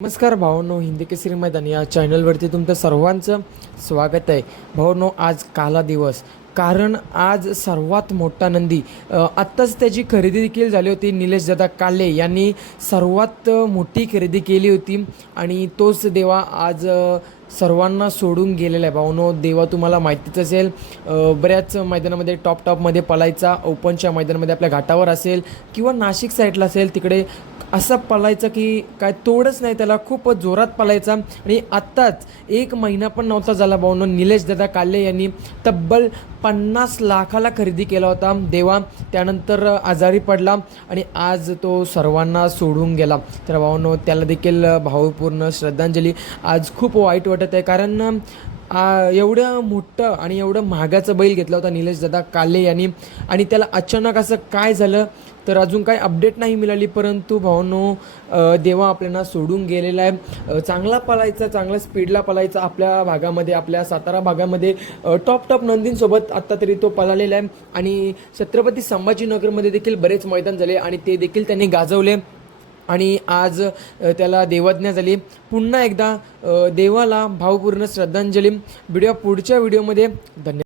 नमस्कार भावांनो, हिंदी केसरी मैदान या चॅनलवरती तुमचं सर्वांचं स्वागत आहे. भावांनो, आज काला दिवस, कारण आज सर्वात मोठा नंदी आत्ताच त्याची खरेदी देखील झाली होती. निलेश दादा काले यांनी सर्वात मोठी खरेदी केली होती आणि तोच देवा आज सर्वांना सोडून गेलेला आहे. भावांनो, देवा तुम्हाला माहितीच असेल, बऱ्याच मैदानामध्ये टॉपमध्ये पळायचा, ओपनच्या मैदानामध्ये आपल्या घाटावर असेल किंवा नाशिक साईडला असेल, तिकडे असं पळायचं की काय तोडच नाही त्याला, खूप जोरात पळायचा. आणि आत्ताच एक महिना पण नव्हता झाला भावांनो, निलेश दादा काले यांनी तब्बल 50 लाखाला खरेदी केला होता देवा. त्यानंतर आजारी पडला आणि आज तो सर्वांना सोडून गेला. तर भावांनो, त्याला देखील भावपूर्ण श्रद्धांजली. आज खूप वाईट वाटत आहे, कारण एवढं मोठं आणि एवढं महागाचं बैल घेतला होता निलेश दादा काले यांनी, आणि त्याला अचानक असं काय झालं तर अजून काही अपडेट नाही मिळाली. परंतु भावांनो, देवा आपल्याला सोडून गेलेला आहे. चांगला पळायचा, चांगला स्पीडला पळायचा आपल्या भागामध्ये, आपल्या सातारा भागामध्ये टॉप नंदींसोबत आत्ता तरी तो पळालेला आहे. आणि छत्रपती संभाजीनगरमध्ये देखील बरेच मैदान झाले आणि ते देखील त्यांनी गाजवले. आणि आज त्याला देवाज्ञा झाली. पुन्हा एकदा देवाला भावपूर्ण श्रद्धांजली. पुढच्या व्हिडिओमध्ये धन्यवाद.